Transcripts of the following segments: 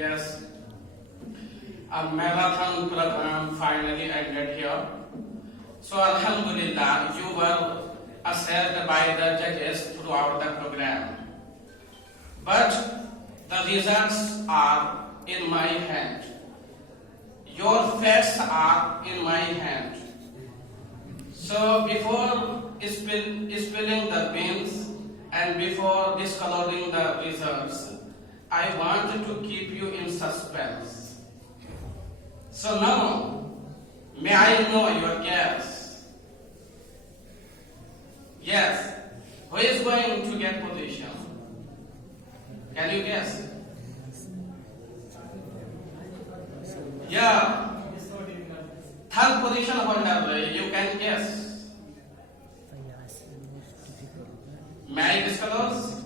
Yes, a marathon program finally ended here. So Alhamdulillah, you were assessed by the judges throughout the program. But the results are in my hand. Your facts are in my hand. So before spilling the beans and before discoloring the results, I want to keep you in suspense. So now, may I know your guess? Yes. Who is going to get position? Can you guess? Yeah. Third position holder, you can guess. May I disclose?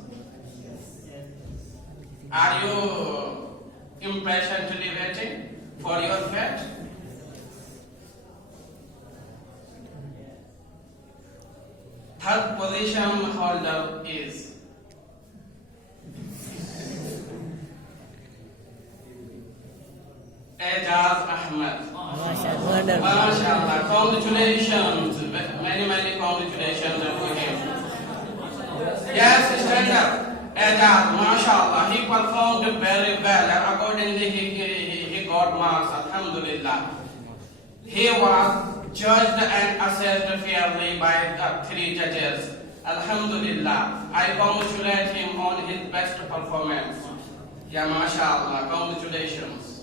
Are you impatiently waiting for your fate? Third position holder is Ejaz Ahmed. MashaAllah. Congratulations. Many congratulations to him. Yes, stand up. Ejaz, MashaAllah. He performed very well and accordingly he got marks. Alhamdulillah. He was judged and assessed fairly by the 3 judges. Alhamdulillah. I congratulate him on his best performance. Yeah, MashaAllah. Congratulations.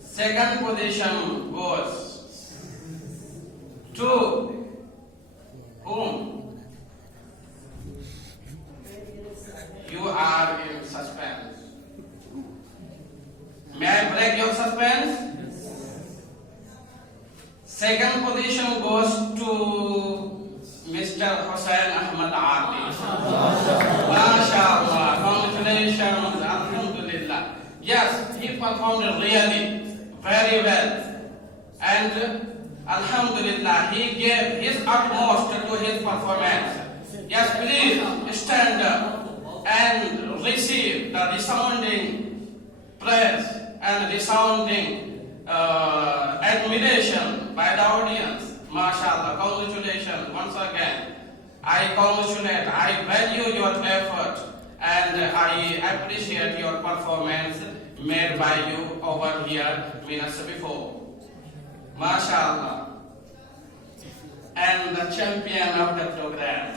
Second position goes to whom? You are in suspense. May I break your suspense? Second position goes to Mr. Hussain Ahmad Adil. MashaAllah. Congratulations. Alhamdulillah. Yes, he performed really very well, and Alhamdulillah, he gave his utmost to his performance. Yes, please stand up and receive the resounding praise and resounding admiration by the audience. MashaAllah, congratulations once again. I congratulate, I value your effort, and I appreciate your performance made by you over here minutes before. MashaAllah. And the champion of the program.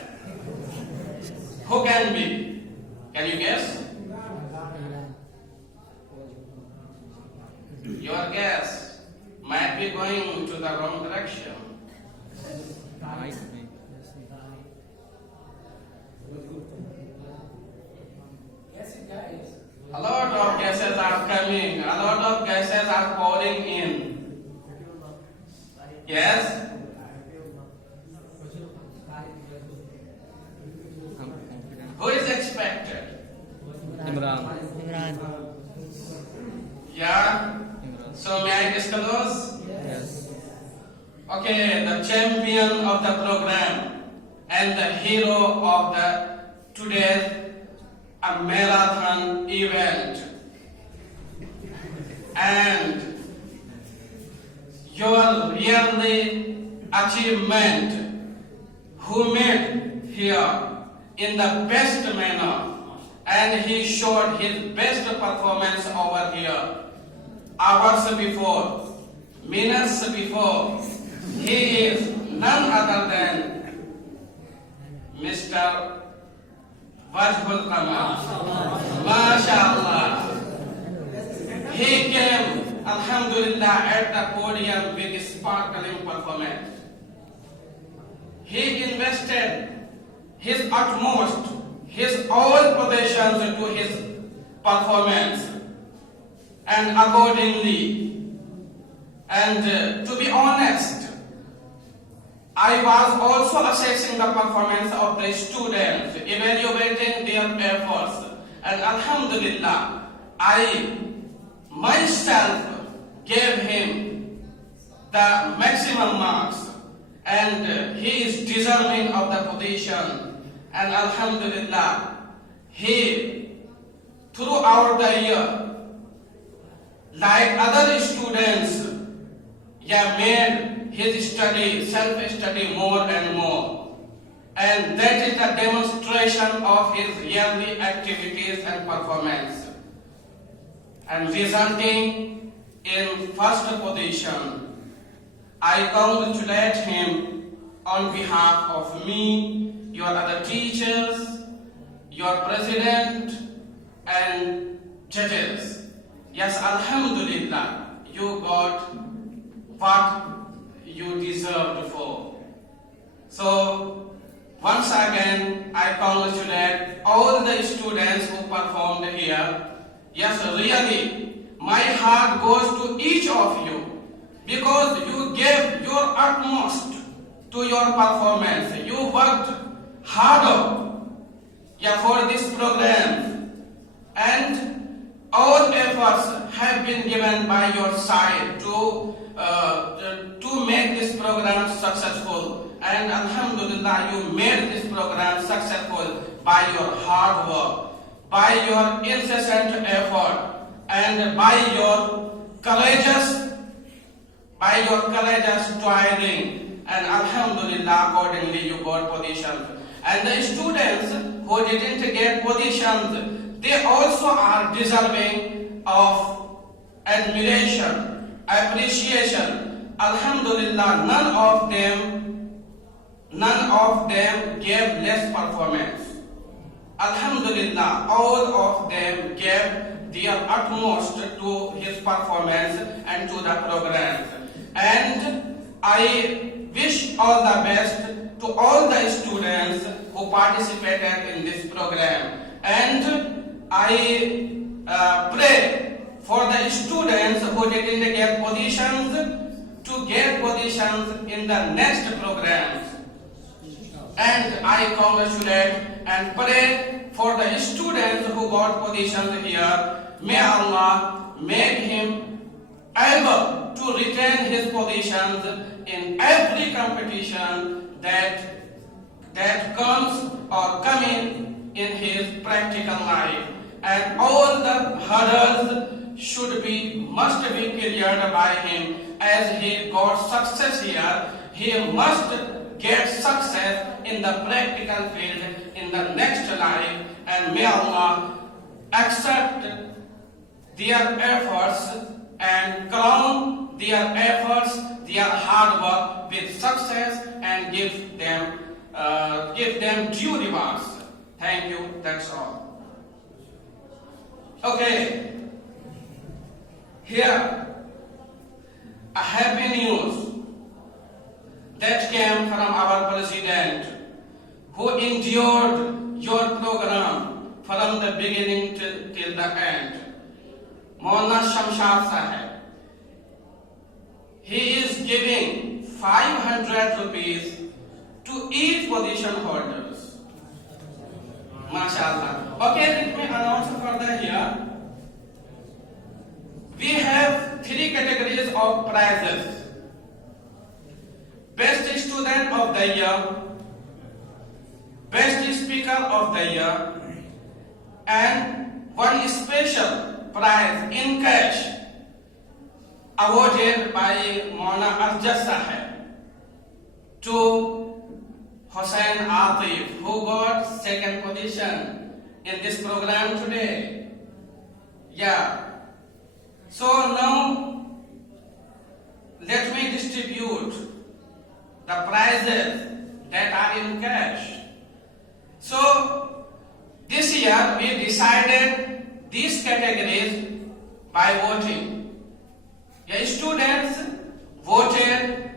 Who can be? Can you guess? Your guess might be going to the wrong direction. A lot of guesses are coming, a lot of guesses are pouring in. Yes? Who is expected? Imran. Yeah? So may I disclose? Yes. Okay, the champion of the program and the hero of the today's a marathon event, and your really achievement who made here in the best manner, and he showed his best performance over here hours before, minutes before. He is none other than Mr. Wonderful MashaAllah. He came, Alhamdulillah, at the podium with sparkling performance. He invested his utmost, his all possessions to his performance, and accordingly, and to be honest, I was also assessing the performance of the students, evaluating their efforts, and Alhamdulillah, I myself gave him the maximum marks, and he is deserving of the position, and Alhamdulillah, he throughout the year like other students, made his study, self-study more and more. And that is the demonstration of his yearly activities and performance, and resulting in first position. I congratulate him on behalf of me, your other teachers, your president, and judges. Yes, Alhamdulillah, you got what you deserved for. So, once again, I congratulate all the students who performed here. Yes, really, my heart goes to each of you because you gave your utmost to your performance. You worked harder for this program, and all efforts have been given by your side to make this program successful. And Alhamdulillah, you made this program successful by your hard work, by your incessant effort, and by your courageous toiling. And Alhamdulillah, accordingly you got positions. And the students who didn't get positions, they also are deserving of admiration, appreciation. Alhamdulillah, none of them gave less performance. Alhamdulillah, all of them gave their utmost to his performance and to the program. And I wish all the best to all the students who participated in this program. And I pray for the students who didn't get positions to get positions in the next programs. And I congratulate and pray for the students who got positions here. May Allah make him able to retain his positions in every competition that comes or coming in his practical life. And all the hurdles must be cleared by him. As he got success here, he must get success in the practical field in the next life. And may Allah accept their efforts and crown their efforts, their hard work with success, and give them due rewards. Thank you. That's all. Okay. Here, a happy news that came from our president, who endured your program from the beginning till the end. Maulana Jamshad Adil. He is giving 500 rupees to each position holders. MashaAllah. Okay, let me announce further here. We have 3 categories of prizes. Best Student of the Year, Best Speaker of the Year, and one special prize in cash awarded by Maulana Jamshad to Hussain Atif, who got 2nd position in this program today. So now let me distribute the prizes that are in cash. So this year we decided these categories by voting. Students voted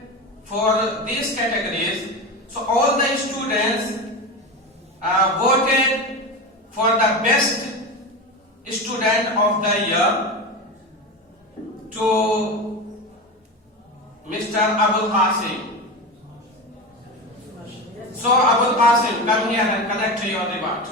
for these categories. So all the students voted for the best student of the year to Mr. Abul Qasim. So Abul Qasim, come here and collect your reward.